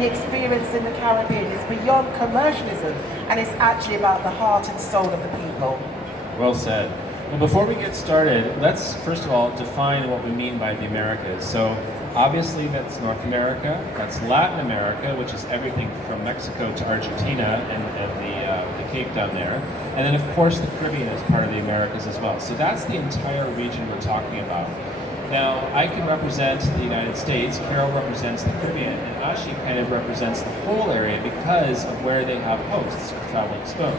the experience in the Caribbean is beyond commercialism, and it's actually about the heart and soul of the people. Well said. Well, before we get started, let's first of all define what we mean by the Americas. So obviously that's North America, that's Latin America, which is everything from Mexico to Argentina and the Cape down there. And then of course the Caribbean is part of the Americas as well. So that's the entire region we're talking about. Now, I can represent the United States, Carol represents the Caribbean, and Ashi kind of represents the whole area because of where they have hosts of Traveling Spoon.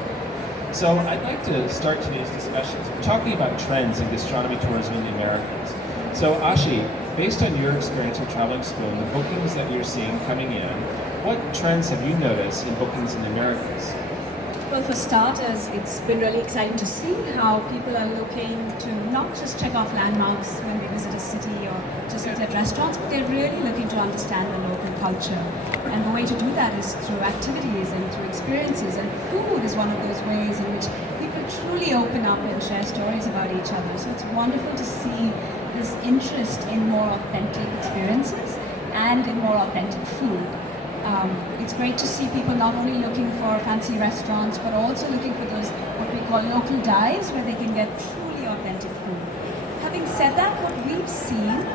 So I'd like to start today's discussions. We're talking about trends in gastronomy tourism in the Americas. So Ashi, based on your experience with Traveling Spoon, the bookings that you're seeing coming in, what trends have you noticed in bookings in the Americas? Well, for starters, it's been really exciting to see how people are looking to not just check off landmarks when they visit a city or just at restaurants, but they're really looking to understand the local culture. And the way to do that is through activities and through experiences. And food is one of those ways in which people truly open up and share stories about each other. So it's wonderful to see this interest in more authentic experiences and in more authentic food. It's great to see people not only looking for fancy restaurants, but also looking for those, what we call local dives, where they can get truly authentic food. Having said that, what we've seen,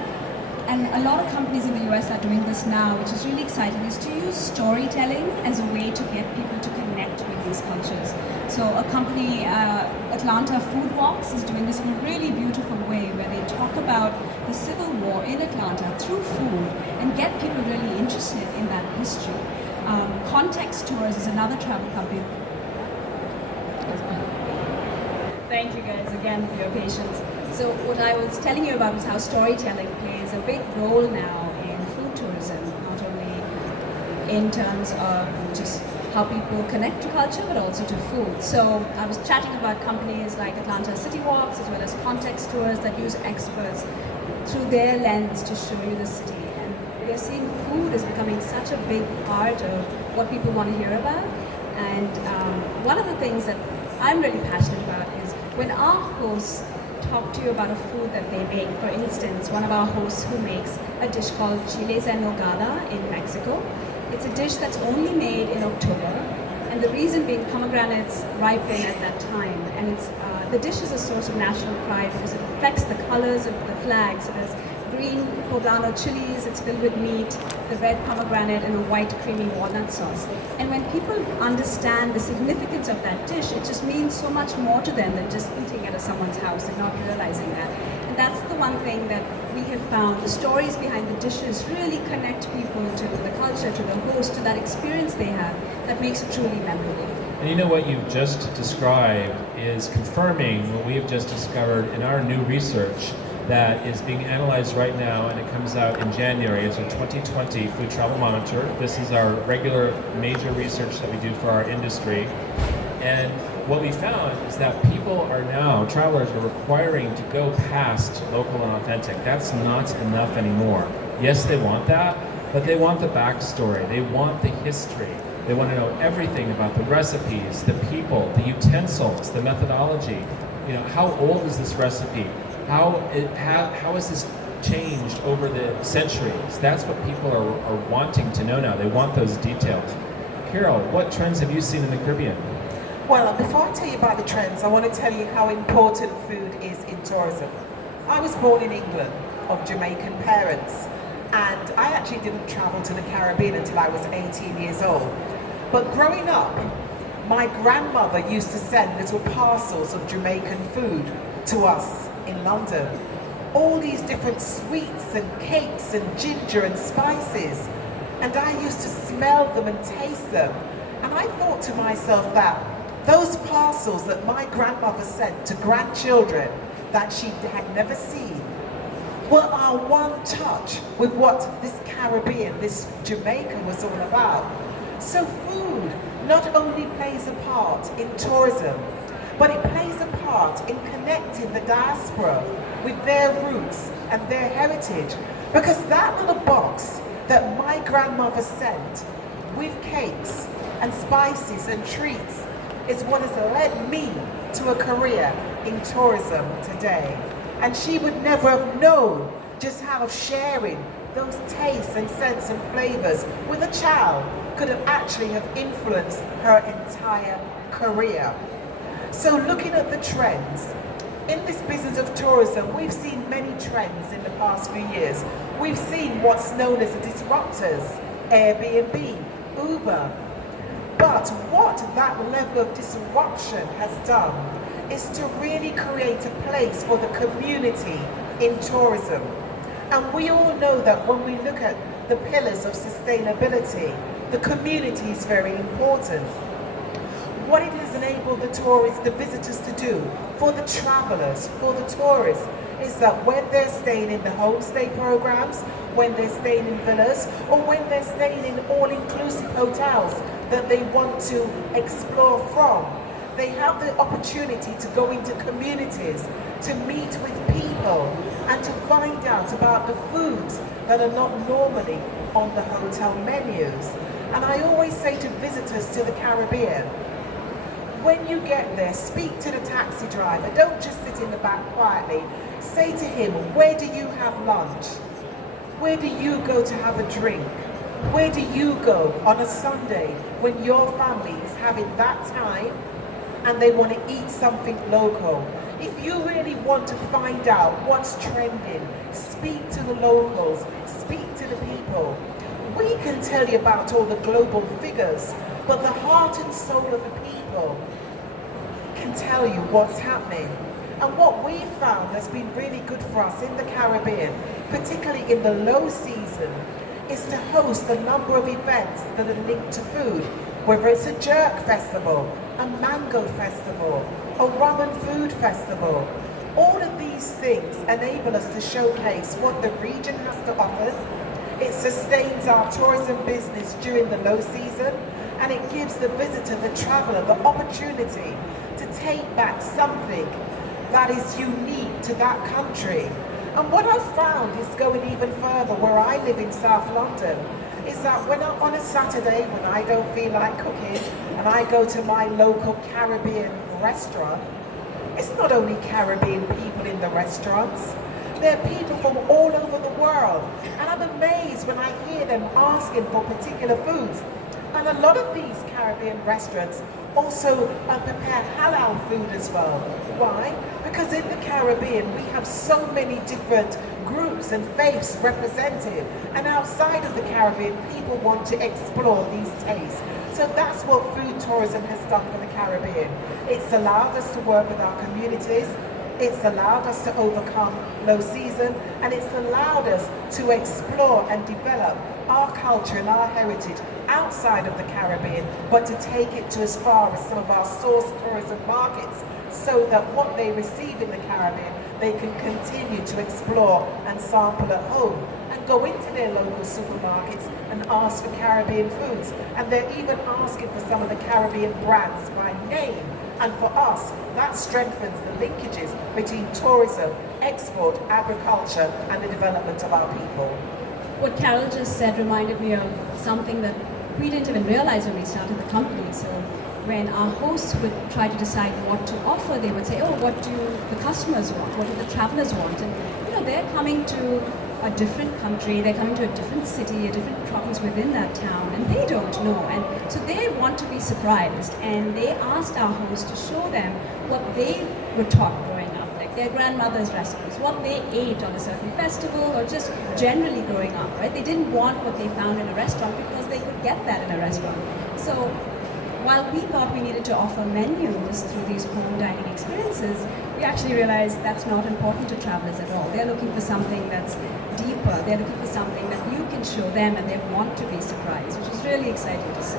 and a lot of companies in the US are doing this now, which is really exciting, is to use storytelling as a way to get people to connect with these cultures. So a company, Atlanta Food Walks, is doing this in a really beautiful way, where they talk about the Civil War in Atlanta through food and get people really interested in that history. Context Tours is another travel company. Thank you guys again for your patience. So what I was telling you about was how storytelling plays a big role now in food tourism, not only in terms of just how people connect to culture, but also to food. So I was chatting about companies like Atlanta City Walks, as well as Context Tours that use experts through their lens to show you the city. And we are seeing food is becoming such a big part of what people want to hear about. And one of the things that I'm really passionate about is when our hosts talk to you about a food that they make. For instance, one of our hosts who makes a dish called chiles en nogada in Mexico. It's a dish that's only made in October, and the reason being pomegranates ripen at that time. And it's the dish is a source of national pride because it reflects the colors of the flag. So there's green poblano chilies, it's filled with meat, the red pomegranate, and a white creamy walnut sauce. And when people understand the significance of that dish, it just means so much more to them than just eating at someone's house and not realizing that. And that's the one thing that we have found. The stories behind the dishes really connect people to the culture, to the host, to that experience they have that makes it truly memorable. And you know what you've just described is confirming what we have just discovered in our new research that is being analyzed right now, and it comes out in January. It's our 2020 Food Travel Monitor. This is our regular major research that we do for our industry. And what we found is that people are now, travelers are requiring to go past local and authentic. That's not enough anymore. Yes, they want that, but they want the backstory. They want the history. They want to know everything about the recipes, the people, the utensils, the methodology. You know, how old is this recipe? How has this changed over the centuries? That's what people are wanting to know now. They want those details. Carol, what trends have you seen in the Caribbean? Well, before I tell you about the trends, I want to tell you how important food is in tourism. I was born in England of Jamaican parents, and I actually didn't travel to the Caribbean until I was 18 years old. But growing up, my grandmother used to send little parcels of Jamaican food to us in London. All these different sweets and cakes and ginger and spices. And I used to smell them and taste them. And I thought to myself that those parcels that my grandmother sent to grandchildren that she had never seen were our one touch with what this Caribbean, this Jamaica was all about. So food not only plays a part in tourism, but it plays a part in connecting the diaspora with their roots and their heritage. Because that little box that my grandmother sent with cakes and spices and treats is what has led me to a career in tourism today. And she would never have known just how sharing those tastes and scents and flavors with a child could have actually have influenced her entire career. So looking at the trends, in this business of tourism, we've seen many trends in the past few years. We've seen what's known as the disruptors, Airbnb, Uber. But what that level of disruption has done is to really create a place for the community in tourism. And we all know that when we look at the pillars of sustainability, the community is very important. What it has enabled the tourists, the visitors to do, for the travelers, for the tourists, is that when they're staying in the homestay programs, when they're staying in villas, or when they're staying in all-inclusive hotels that they want to explore from, they have the opportunity to go into communities, to meet with people, and to find out about the foods that are not normally on the hotel menus. And I always say to visitors to the Caribbean, when you get there, speak to the taxi driver. Don't just sit in the back quietly. Say to him, where do you have lunch? Where do you go to have a drink? Where do you go on a Sunday when your family is having that time and they want to eat something local? If you really want to find out what's trending, speak to the locals, speak to the people. We can tell you about all the global figures, but the heart and soul of the people can tell you what's happening. And what we found has been really good for us in the Caribbean, particularly in the low season, is to host a number of events that are linked to food, whether it's a jerk festival, a mango festival, a rum and food festival. All of these things enable us to showcase what the region has to offer. It sustains our tourism business during the low season, and it gives the visitor, the traveler, the opportunity to take back something that is unique to that country. And what I've found is going even further, where I live in South London, is that when on a Saturday, when I don't feel like cooking, and I go to my local Caribbean restaurant, it's not only Caribbean people in the restaurants, there are people from all over the world. And I'm amazed when I hear them asking for particular foods. And a lot of these Caribbean restaurants also prepare halal food as well. Why? Because in the Caribbean we have so many different groups and faiths represented. And outside of the Caribbean, people want to explore these tastes. So that's what food tourism has done for the Caribbean. It's allowed us to work with our communities. It's allowed us to overcome low season, and it's allowed us to explore and develop our culture and our heritage outside of the Caribbean, but to take it to as far as some of our source tourism markets, so that what they receive in the Caribbean, they can continue to explore and sample at home, and go into their local supermarkets and ask for Caribbean foods. And they're even asking for some of the Caribbean brands by name. And for us, that strengthens the linkages between tourism, export, agriculture, and the development of our people. What Carol just said reminded me of something that we didn't even realize when we started the company. So when our hosts would try to decide what to offer, they would say, oh, what do the customers want? What do the travelers want? And they're coming to a different country, they're coming to a different city, a different province within that town, and they don't know. And so they want to be surprised, and they asked our host to show them what they were taught growing up, like their grandmother's recipes, what they ate on a certain festival, or just generally growing up, right? They didn't want what they found in a restaurant because they could get that in a restaurant. So while we thought we needed to offer menus through these home dining experiences, we actually realized that's not important to travelers at all. They're looking for something that's deeper. They're looking for something that you can show them, and they want to be surprised, which is really exciting to see.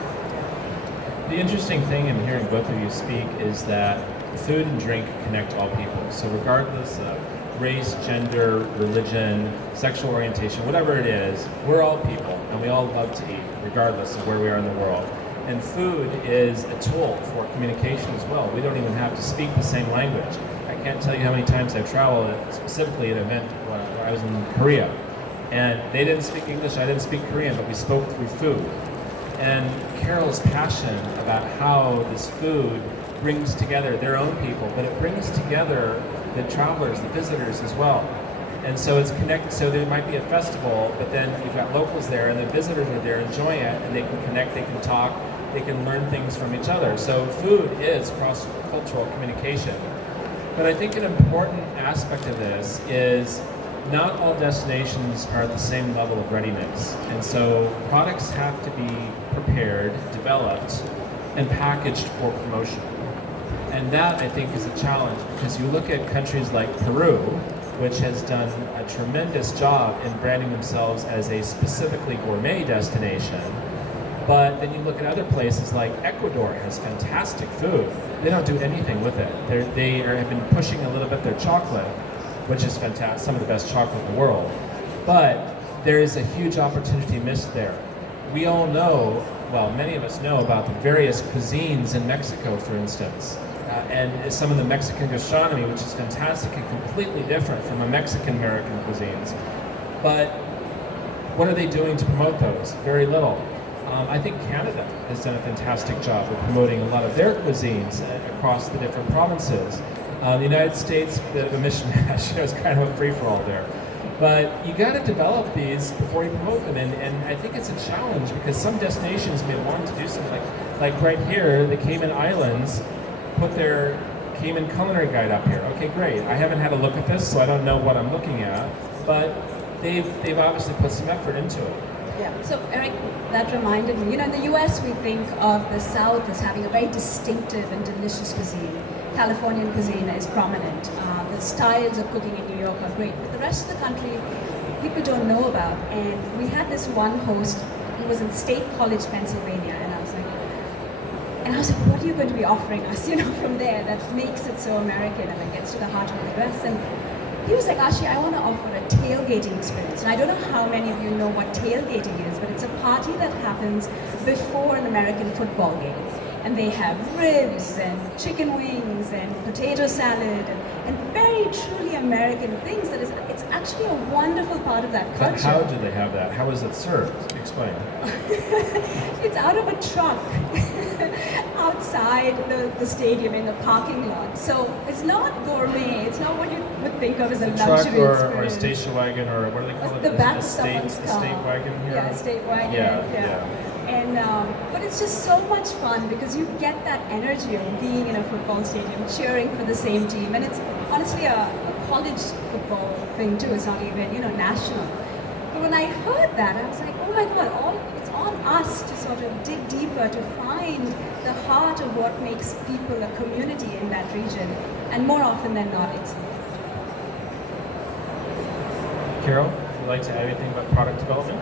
The interesting thing in hearing both of you speak is that food and drink connect all people. So regardless of race, gender, religion, sexual orientation, whatever it is, we're all people, and we all love to eat, regardless of where we are in the world. And food is a tool for communication as well. We don't even have to speak the same language. I can't tell you how many times I've traveled, specifically at an event where I was in Korea. And they didn't speak English, I didn't speak Korean, but we spoke through food. And Carol's passion about how this food brings together their own people, but it brings together the travelers, the visitors as well. And so it's connected, so there might be a festival, but then you've got locals there and the visitors are there enjoying it, and they can connect, they can talk, they can learn things from each other. So food is cross-cultural communication. But I think an important aspect of this is not all destinations are at the same level of readiness. And so products have to be prepared, developed, and packaged for promotion. And that, I think, is a challenge, because you look at countries like Peru, which has done a tremendous job in branding themselves as a specifically gourmet destination. But then you look at other places like Ecuador has fantastic food. They don't do anything with it. Have been pushing a little bit their chocolate, which is fantastic, some of the best chocolate in the world. But there is a huge opportunity missed there. We all know, well, many of us know about the various cuisines in Mexico, for instance. And some of the Mexican gastronomy, which is fantastic and completely different from a Mexican-American cuisines. But what are they doing to promote those? Very little. I think Canada has done a fantastic job of promoting a lot of their cuisines across the different provinces. The United States, a bit of a mishmash, it's kind of a free-for-all there. But you got to develop these before you promote them, and I think it's a challenge, because some destinations may want to do something like right here, the Cayman Islands put their Cayman culinary guide up here. Okay, great. I haven't had a look at this, so I don't know what I'm looking at, but they've obviously put some effort into it. Yeah. So Eric, that reminded me, in the US we think of the South as having a very distinctive and delicious cuisine. Californian cuisine is prominent. The styles of cooking in New York are great, but the rest of the country people don't know about. And we had this one host who was in State College, Pennsylvania, and I was like, what are you going to be offering us, from there that makes it so American and that gets to the heart of the US? And he was like, actually, I want to offer a tailgating experience. And I don't know how many of you know what tailgating is, but it's a party that happens before an American football game. And they have ribs and chicken wings and potato salad and very truly American things. It's actually a wonderful part of that culture. But how do they have that? How is it served? Explain. It's out of a truck outside the stadium in the parking lot. So it's not gourmet. It's not what you would think of as a luxury truck or experience. a station wagon, or what do they call it? The back of state someone's car. state wagon here? Yeah, state wagon. Yeah. And but it's just so much fun, because you get that energy of being in a football stadium, cheering for the same team, and it's honestly a college football thing too. It's not even national. But when I heard that, I was like, oh my God! It's on us to sort of dig deeper to find the heart of what makes people a community in that region, and more often than not, it's. Carol, would you like to add anything about product development?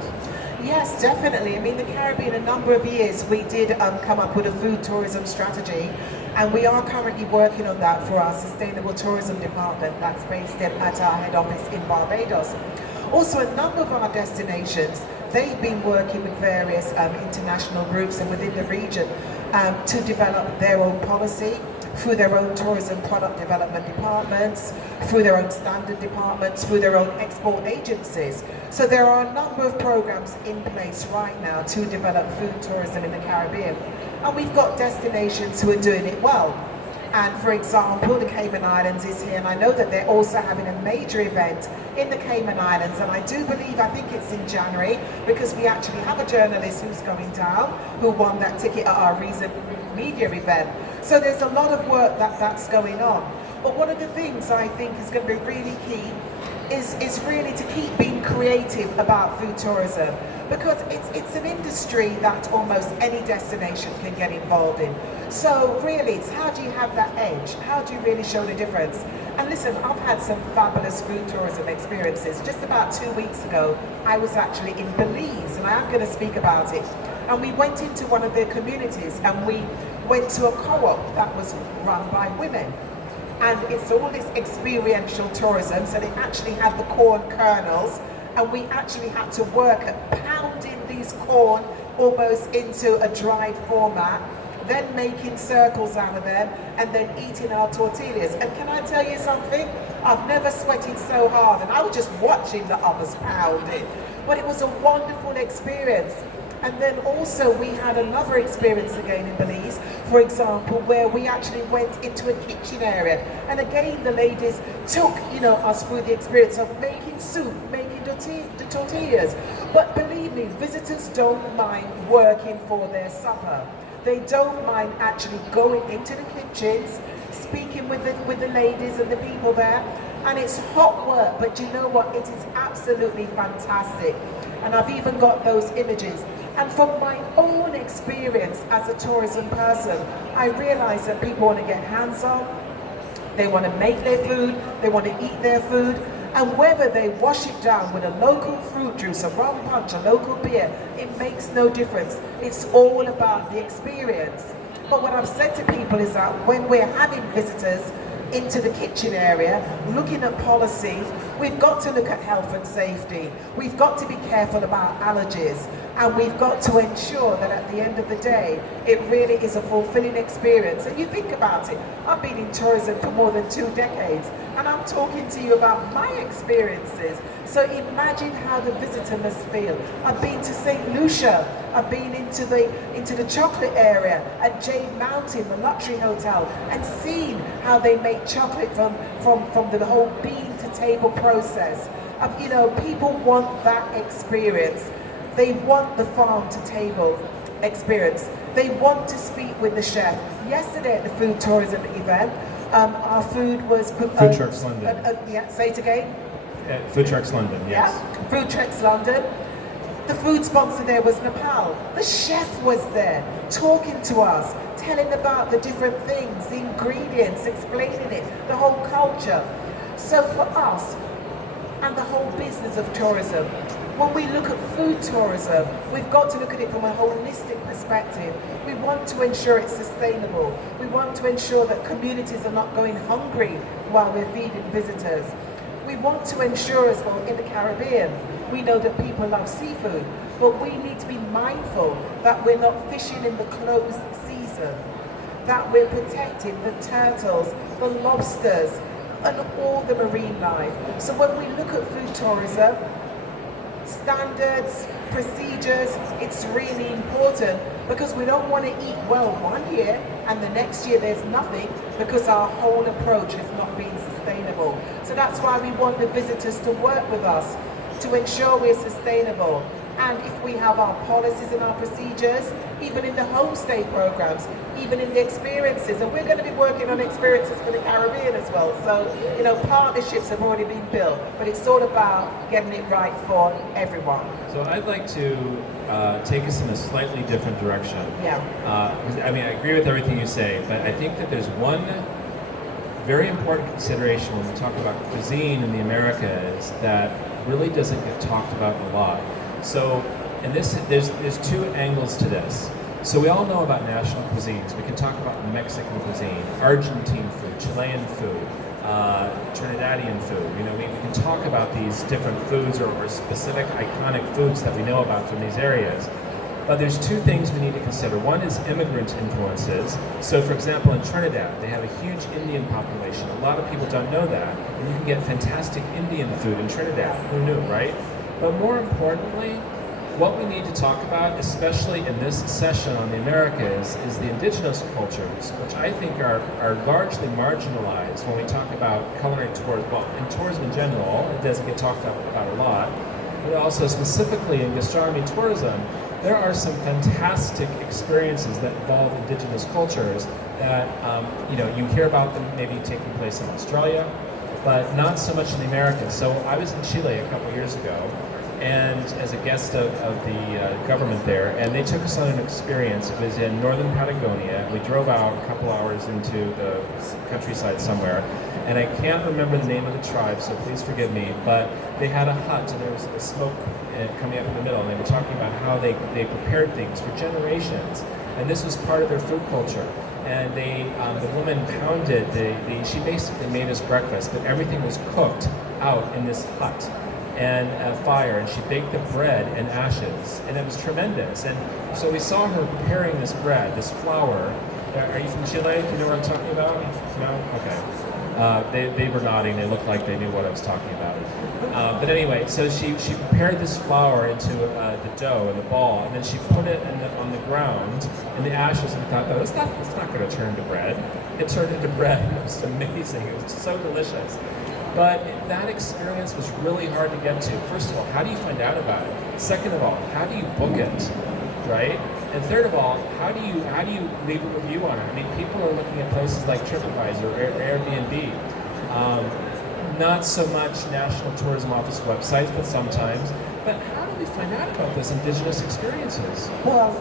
Yes, definitely. I mean, the Caribbean, a number of years, we did come up with a food tourism strategy, and we are currently working on that for our Sustainable Tourism Department that's based at our head office in Barbados. Also, a number of our destinations, they've been working with various international groups and within the region to develop their own policy through their own tourism product development departments, through their own standard departments, through their own export agencies. So there are a number of programs in place right now to develop food tourism in the Caribbean. And we've got destinations who are doing it well. And for example, the Cayman Islands is here, and I know that they're also having a major event in the Cayman Islands, and I think it's in January, because we actually have a journalist who's going down who won that ticket at our recent media event. So there's a lot of work that's going on. But one of the things I think is going to be really key is really to keep being creative about food tourism, because it's an industry that almost any destination can get involved in. So really, it's how do you have that edge? How do you really show the difference? And listen, I've had some fabulous food tourism experiences. Just about 2 weeks ago, I was actually in Belize, and I am going to speak about it. And we went into one of their communities, and we went to a co-op that was run by women. And it's all this experiential tourism, so they actually have the corn kernels, and we actually had to work at pounding these corn almost into a dried format, then making circles out of them, and then eating our tortillas. And can I tell you something? I've never sweated so hard, and I was just watching the others pound it. But it was a wonderful experience. And then also we had another experience again in Belize, for example, where we actually went into a kitchen area. And again, the ladies took, us through the experience of making soup, making the tortillas. But believe me, visitors don't mind working for their supper. They don't mind actually going into the kitchens, speaking with the ladies and the people there. And it's hot work, but you know what? It is absolutely fantastic. And I've even got those images. And from my own experience as a tourism person, I realize that people want to get hands-on, they want to make their food, they want to eat their food, and whether they wash it down with a local fruit juice, a rum punch, a local beer, it makes no difference. It's all about the experience. But what I've said to people is that when we're having visitors into the kitchen area, looking at policy, we've got to look at health and safety. We've got to be careful about allergies, and we've got to ensure that at the end of the day, it really is a fulfilling experience. And you think about it, I've been in tourism for more than 2 decades, and I'm talking to you about my experiences. So imagine how the visitor must feel. I've been to St. Lucia, I've been into the chocolate area at Jade Mountain, the luxury hotel, and seen how they make chocolate from the whole bean to table process. People want that experience. They want the farm to table experience. They want to speak with the chef. Yesterday at the food tourism event, our food was... Food Trucks London. Yeah, say it again. Food Trucks London, yes. Yeah, Food Trucks London. The food sponsor there was Nepal. The chef was there talking to us, telling about the different things, the ingredients, explaining it, the whole culture. So for us, and the whole business of tourism, when we look at food tourism, we've got to look at it from a holistic perspective. We want to ensure it's sustainable. We want to ensure that communities are not going hungry while we're feeding visitors. We want to ensure as well in the Caribbean, we know that people love seafood, but we need to be mindful that we're not fishing in the closed season, that we're protecting the turtles, the lobsters, and all the marine life. So when we look at food tourism, standards, procedures, it's really important, because we don't want to eat well one year and the next year there's nothing, because our whole approach has not been sustainable. So that's why we want the visitors to work with us to ensure we're sustainable. And if we have our policies and our procedures, even in the homestay programs, even in the experiences, and we're going to be working on experiences for the Caribbean as well. So, partnerships have already been built, but it's all about getting it right for everyone. So I'd like to take us in a slightly different direction. Yeah. I agree with everything you say, but I think that there's one very important consideration when we talk about cuisine in the Americas that really doesn't get talked about a lot. So, and there's 2 angles to this. So we all know about national cuisines. We can talk about Mexican cuisine, Argentine food, Chilean food, Trinidadian food. We can talk about these different foods or specific iconic foods that we know about from these areas. But there's 2 things we need to consider. One is immigrant influences. So for example, in Trinidad, they have a huge Indian population. A lot of people don't know that. And you can get fantastic Indian food in Trinidad. Who knew, right? But more importantly, what we need to talk about, especially in this session on the Americas, is the indigenous cultures, which I think are largely marginalized when we talk about culinary tourism. Well, in tourism in general, it doesn't get talked about a lot, but also specifically in gastronomy tourism, there are some fantastic experiences that involve indigenous cultures that you hear about them maybe taking place in Australia, but not so much in the Americas. So I was in Chile a couple years ago, and as a guest of the government there, and they took us on an experience. It was in northern Patagonia. We drove out a couple hours into the countryside somewhere, and I can't remember the name of the tribe, so please forgive me, but they had a hut, and there was a smoke coming up in the middle, and they were talking about how they prepared things for generations, and this was part of their food culture. And the woman pounded, she basically made us breakfast, but everything was cooked out in this hut and a fire, and she baked the bread in ashes, and it was tremendous. And so we saw her preparing this bread, this flour. Are you from Chile? Do you know what I'm talking about? No? Okay. They were nodding. They looked like they knew what I was talking about. But anyway, so she prepared this flour into the dough and the ball, and then she put it on the ground in the ashes, and I thought, oh, it's not going to turn into bread. It turned into bread. It was amazing. It was so delicious. But that experience was really hard to get to. First of all, how do you find out about it? Second of all, how do you book it, right? And third of all, how do you leave a review on it? I mean, people are looking at places like TripAdvisor or Airbnb. Not so much National Tourism Office websites, but sometimes. But how do we find out about those Indigenous experiences? Well,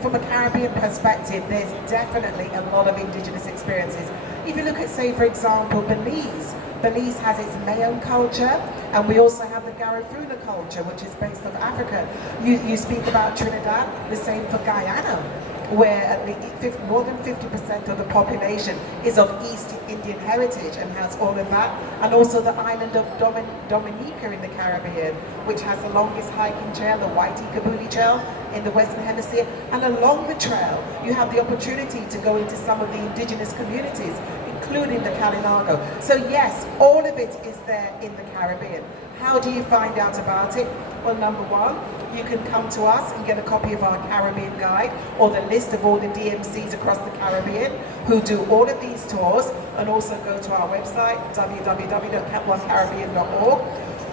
from a Caribbean perspective, there's definitely a lot of Indigenous experiences. If you look at, say, for example, Belize. Belize has its Mayan culture, and we also have the Garifuna culture, which is based on Africa. You speak about Trinidad, the same for Guyana, where at least more than 50% of the population is of East Indian heritage and has all of that. And also the island of Dominica in the Caribbean, which has the longest hiking trail, the Whitey Kabuli Trail in the Western Hemisphere. And along the trail, you have the opportunity to go into some of the indigenous communities, including the Kalinago. So yes, all of it is there in the Caribbean. How do you find out about it? Well, number one, you can come to us and get a copy of our Caribbean guide or the list of all the DMCs across the Caribbean who do all of these tours, and also go to our website, www.onecaribbean.org.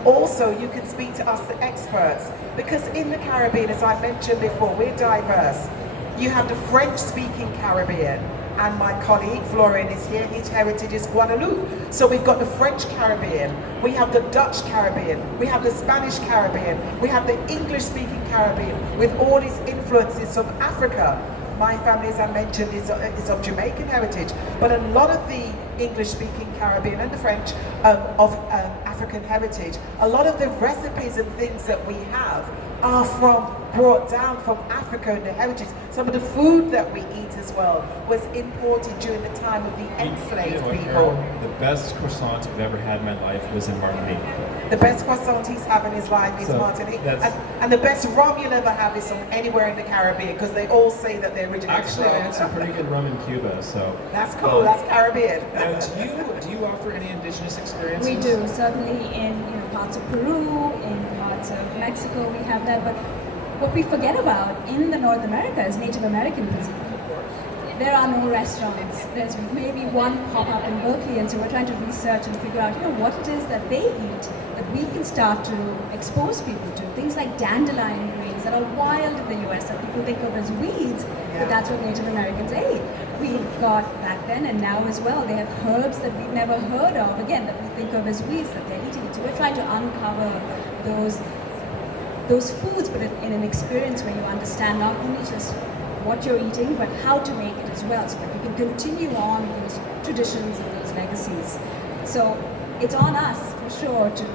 Also, you can speak to us, the experts, because in the Caribbean, as I mentioned before, we're diverse. You have the French-speaking Caribbean, and my colleague Florian is here. His heritage is Guadeloupe. So we've got the French Caribbean, we have the Dutch Caribbean, we have the Spanish Caribbean, we have the English-speaking Caribbean with all its influences from Africa. My family, as I mentioned, is of Jamaican heritage, but a lot of the English-speaking Caribbean and the French of African heritage, a lot of the recipes and things that we have are brought down from Africa and the heritage. Some of the food that we eat as well was imported during the time of the enslaved people. The best croissant I've ever had in my life was in Martinique. The best croissant he's had in his life is Martinique. And the best rum you'll ever have is from anywhere in the Caribbean, because they all say that they originated Actually, I had some pretty good rum in Cuba, so. That's cool, that's Caribbean. Now, do you offer any Indigenous experiences? We do, certainly in parts of Peru, in parts of Mexico, we have that. But what we forget about in the North America is Native American cuisine. There are no restaurants. There's maybe one pop-up in Berkeley, and so we're trying to research and figure out, what it is that they eat that we can start to expose people to. Things like dandelion greens that are wild in the US that people think of as weeds, but that's what Native Americans ate. We've got back then and now as well, they have herbs that we've never heard of, again, that we think of as weeds that they're eating. So we're trying to uncover those foods, but in an experience where you understand not only just what you're eating, but how to make it as well, so that you can continue on those traditions and those legacies. So it's on us, for sure, to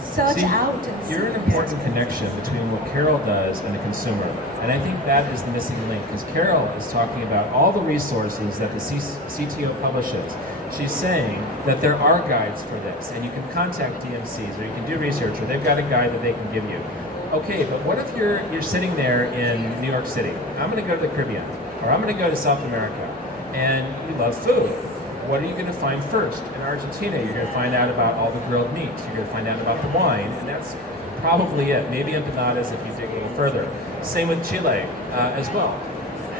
search out and see. You're an important connection between what Carol does and the consumer. And I think that is the missing link, because Carol is talking about all the resources that the CTO publishes. She's saying that there are guides for this, and you can contact DMCs, or you can do research, or they've got a guide that they can give you. Okay, but what if you're sitting there in New York City? I'm going to go to the Caribbean, or I'm going to go to South America, and you love food. What are you going to find first? In Argentina, you're going to find out about all the grilled meat. You're going to find out about the wine, and that's probably it. Maybe empanadas if you dig a little further. Same with Chile as well.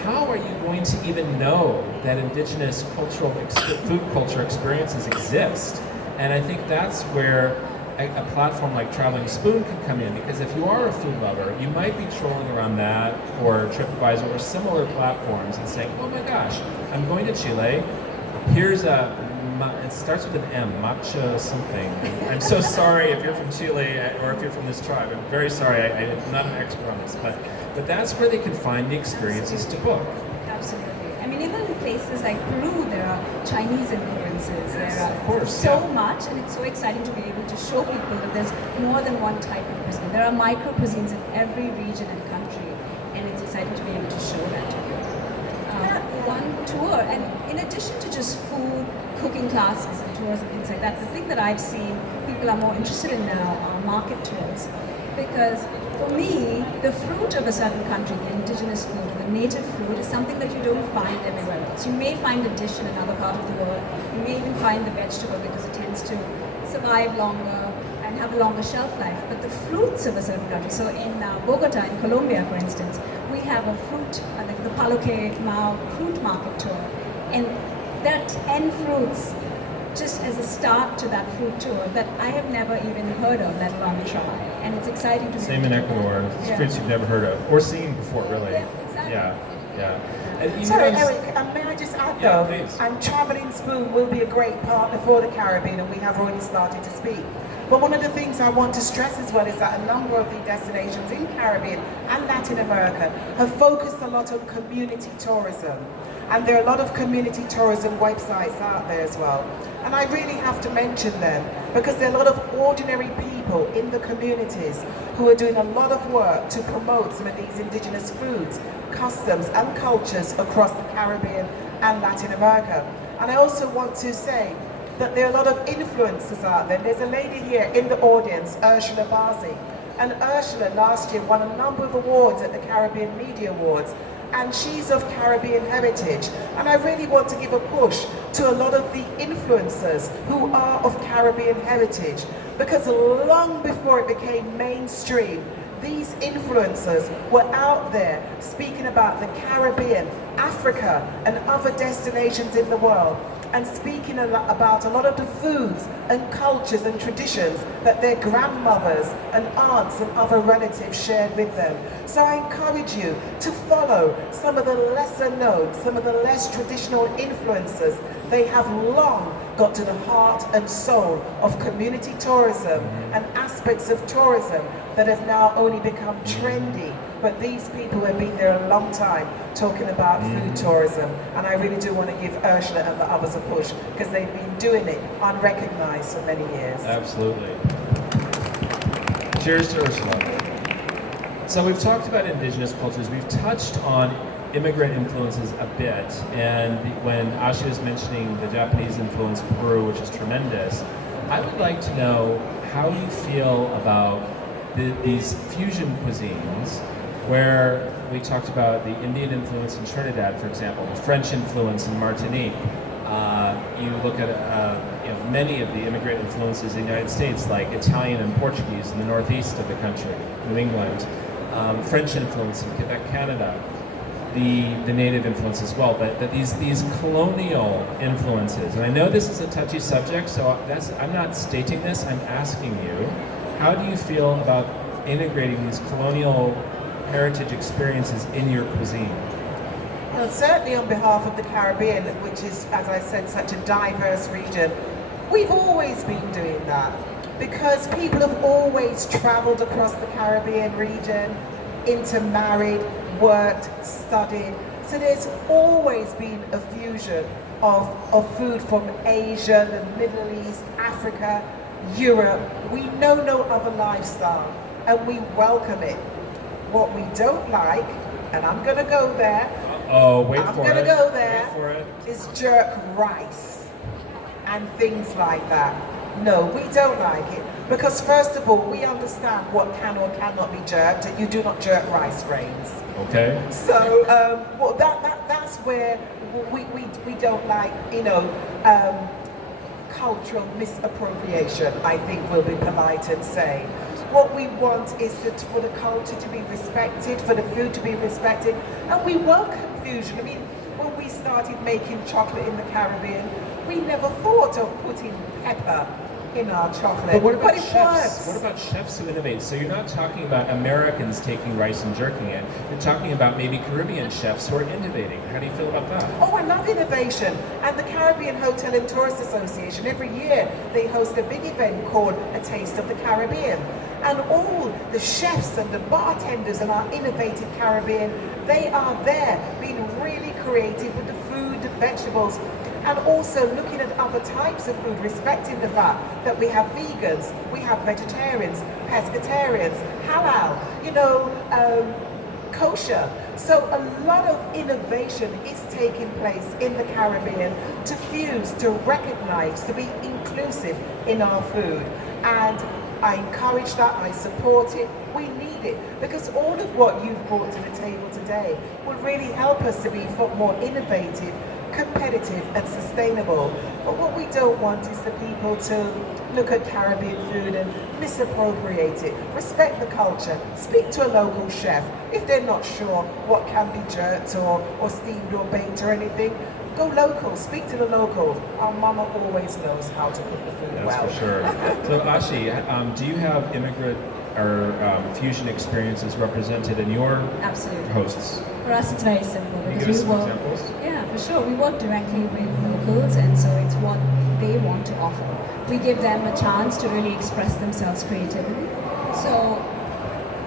How are you going to even know that indigenous food culture experiences exist? And I think that's where a platform like Traveling Spoon can come in, because if you are a food lover, you might be trolling around that or TripAdvisor or similar platforms and saying, oh my gosh, I'm going to Chile. Here's it starts with an M, matcha something. I'm so sorry if you're from Chile or if you're from this tribe. I'm very sorry, I'm not an expert on this, but that's where they can find the experiences to book. Absolutely. I mean, even in places like Peru, there are Chinese influences. There are so much, and it's so exciting to be able to show people that there's more than one type of cuisine. There are micro cuisines in every region and country, and it's exciting to be able to show that to you. One tour, and in addition to just food, cooking classes and tours and things like that, the thing that I've seen people are more interested in now are market tours. because for me, the fruit of a certain country, the indigenous food, the native food, is something that you don't find everywhere else. You may find a dish in another part of the world. You may even find the vegetable because it tends to survive longer and have a longer shelf life. But the fruits of a certain country, so in Bogota, in Colombia, for instance, we have a fruit, like the Paloque Mao fruit market tour. And that end fruits, just as a start to that fruit tour that I have never even heard of, let alone try. And it's exciting to Same in Ecuador. It's fruits you've never heard of or seen before, really. Yeah, exactly. Yeah. And you Sorry, guys- Eric, may I just add Yeah, though, please. and Travelling Spoon will be a great partner for the Caribbean, and we have already started to speak. But one of the things I want to stress as well is that a number of the destinations in Caribbean and Latin America have focused a lot on community tourism. And there are a lot of community tourism websites out there as well. And I really have to mention them because there are a lot of ordinary people in the communities who are doing a lot of work to promote some of these indigenous foods, customs and cultures across the Caribbean and Latin America. And I also want to say that there are a lot of influencers out there. There's a lady here in the audience, Ursula Bazi. And Ursula last year won a number of awards at the Caribbean Media Awards. And she's of Caribbean heritage. And I really want to give a push to a lot of the influencers who are of Caribbean heritage. Because long before it became mainstream, these influencers were out there speaking about the Caribbean, Africa, and other destinations in the world, and speaking about a lot of the foods and cultures and traditions that their grandmothers and aunts and other relatives shared with them. So I encourage you to follow some of the lesser known, some of the less traditional influencers. They have long got to the heart and soul of community tourism and aspects of tourism that have now only become trendy. But these people have been there a long time talking about food tourism, and I really do want to give Ursula and the others a push because they've been doing it unrecognized for many years. Absolutely. Cheers to Ursula. So we've talked about indigenous cultures. We've touched on immigrant influences a bit, and when Ashi was mentioning the Japanese influence in Peru, which is tremendous, I would like to know how you feel about these fusion cuisines, where we talked about the Indian influence in Trinidad, for example, the French influence in Martinique. You look at many of the immigrant influences in the United States, like Italian and Portuguese in the northeast of the country, New England, French influence in Quebec, Canada, the native influence as well, but these colonial influences. And I know this is a touchy subject, so I'm not stating this, I'm asking you, how do you feel about integrating these colonial heritage experiences in your cuisine? Well, certainly on behalf of the Caribbean, which is, as I said, such a diverse region, we've always been doing that because people have always traveled across the Caribbean region, intermarried, worked, studied. So there's always been a fusion of food from Asia, the Middle East, Africa, Europe. We know no other lifestyle and we welcome it. What we don't like, and I'm going to go there, is jerk rice and things like that. No, we don't like it because first of all, we understand what can or cannot be jerked, and you do not jerk rice grains. Okay. So that's where we don't like, cultural misappropriation, I think we'll be polite and say. What we want is for the culture to be respected, for the food to be respected, and we welcome fusion. I mean, when we started making chocolate in the Caribbean, we never thought of putting pepper in our chocolate. But what about it chefs? works. What about chefs who innovate? So you're not talking about Americans taking rice and jerking it. You're talking about maybe Caribbean chefs who are innovating. How do you feel about that? Oh, I love innovation. And the Caribbean Hotel and Tourist Association, every year they host a big event called A Taste of the Caribbean. And all the chefs and the bartenders in our innovative Caribbean, they are there being really creative with the food, the vegetables, and also looking at other types of food, respecting the fact that we have vegans, we have vegetarians, pescatarians, halal, kosher. So a lot of innovation is taking place in the Caribbean to fuse, to recognize, to be inclusive in our food. And I encourage that, I support it. We need it because all of what you've brought to the table today will really help us to be more innovative, competitive and sustainable. But what we don't want is the people to look at Caribbean food and misappropriate it. Respect the culture. Speak to a local chef. If they're not sure what can be jerked or steamed or baked or anything, go local, speak to the locals. Our mama always knows how to cook the food well. That's for sure. So Ashi, do you have immigrant or fusion experiences represented in your Absolutely. hosts? For us, it's very simple Can you because give us some examples? Yeah, for sure. We work directly with locals, and so it's what they want to offer. We give them a chance to really express themselves creatively. So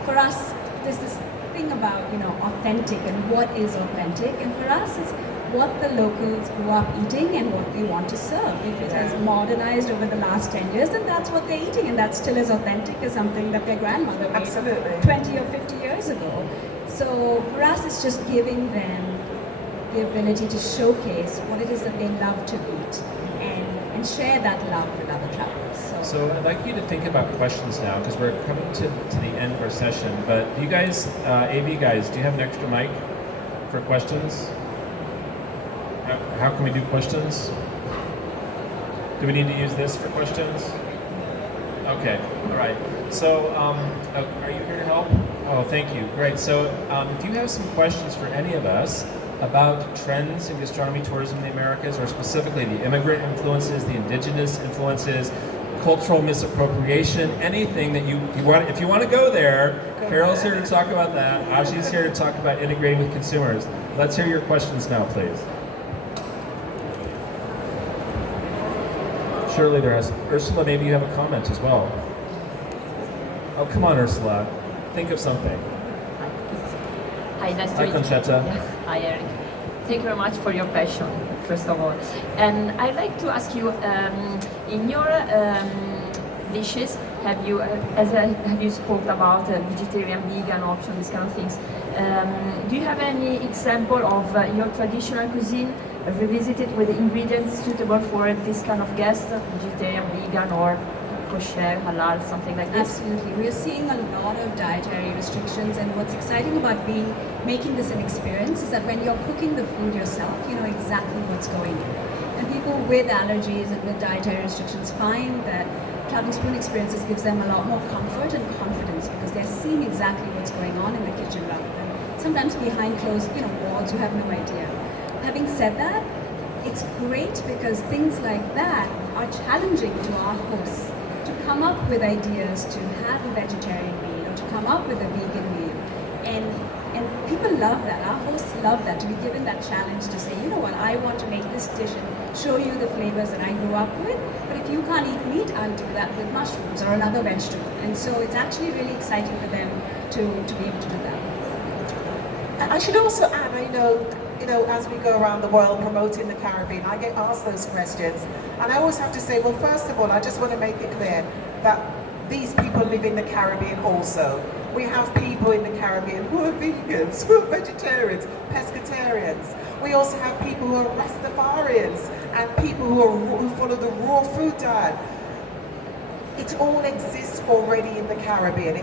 for us, there's this thing about authentic and what is authentic, and for us, it's what the locals grew up eating and what they want to serve. If it has modernized over the last 10 years, then that's what they're eating, and that still as authentic as something that their grandmother made 20 or 50 years ago. So for us, it's just giving them the ability to showcase what it is that they love to eat and share that love with other travelers. So I'd like you to think about questions now because we're coming to the end of our session. But do you guys, AV guys, do you have an extra mic for questions? How can we do questions? Do we need to use this for questions? Okay, all right. So are you here to help? Oh, thank you. Great. So if you have some questions for any of us about trends in gastronomy tourism in the Americas, or specifically the immigrant influences, the indigenous influences, cultural misappropriation, anything that you want, if you want to go there, Carol's here to talk about that. Ashi's here to talk about integrating with consumers. Let's hear your questions now, please. Surely there has. Ursula, maybe you have a comment as well. Oh, come on, Ursula. Think of something. Hi, nice to Hi, meet you. Conchetta. Yeah. Hi, Eric. Thank you very much for your passion, first of all. And I'd like to ask you, in your dishes, have you spoke about vegetarian, vegan option, these kind of things? Do you have any example of your traditional cuisine revisited with ingredients suitable for this kind of guest, vegetarian, vegan, or kosher, halal, something like this? Absolutely. We're seeing a lot of dietary restrictions, and what's exciting about making this an experience is that when you're cooking the food yourself, you know exactly what's going in. And people with allergies and with dietary restrictions find that Traveling Spoon Experiences gives them a lot more comfort and confidence because they're seeing exactly what's going on in the kitchen rather than sometimes behind closed walls, you have no idea. Having said that, it's great because things like that are challenging to our hosts to come up with ideas to have a vegetarian meal or to come up with a vegan meal. And people love that. Our hosts love that, to be given that challenge to say, you know what, I want to make this dish and show you the flavors that I grew up with, but if you can't eat meat, I'll do that with mushrooms or another vegetable. And so it's actually really exciting for them to be able to do that. I should also add, I know, as we go around the world promoting the Caribbean, I get asked those questions. And I always have to say, well, first of all, I just want to make it clear that these people live in the Caribbean also. We have people in the Caribbean who are vegans, who are vegetarians, pescatarians. We also have people who are Rastafarians and people who follow the raw food diet. It all exists already in the Caribbean.